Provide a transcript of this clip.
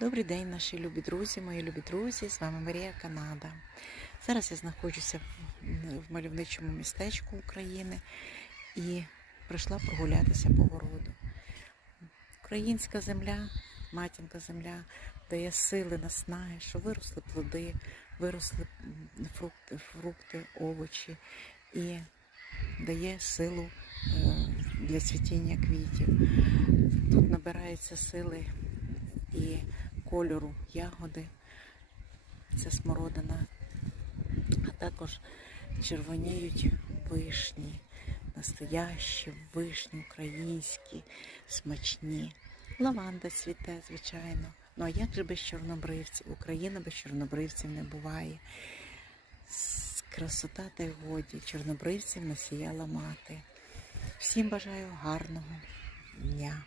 Добрий день, наші любі друзі, мої любі друзі. З вами Марія Канада. Зараз я знаходжуся в- мальовничому містечку України і прийшла прогулятися по городу. Українська земля, матінка земля дає сили, наснаги, що виросли плоди, виросли фрукти, фрукти овочі і дає силу е, для цвітіння квітів. Тут набирається сили і кольору ягоди. Це смородина, а також червоніють вишні, настоящі вишні, українські, смачні. Лаванда цвіте, звичайно. Ну а як же без чорнобривців? Україна без чорнобривців не буває. Красота та й годі, чорнобривців насіяла мати. Всім бажаю гарного дня.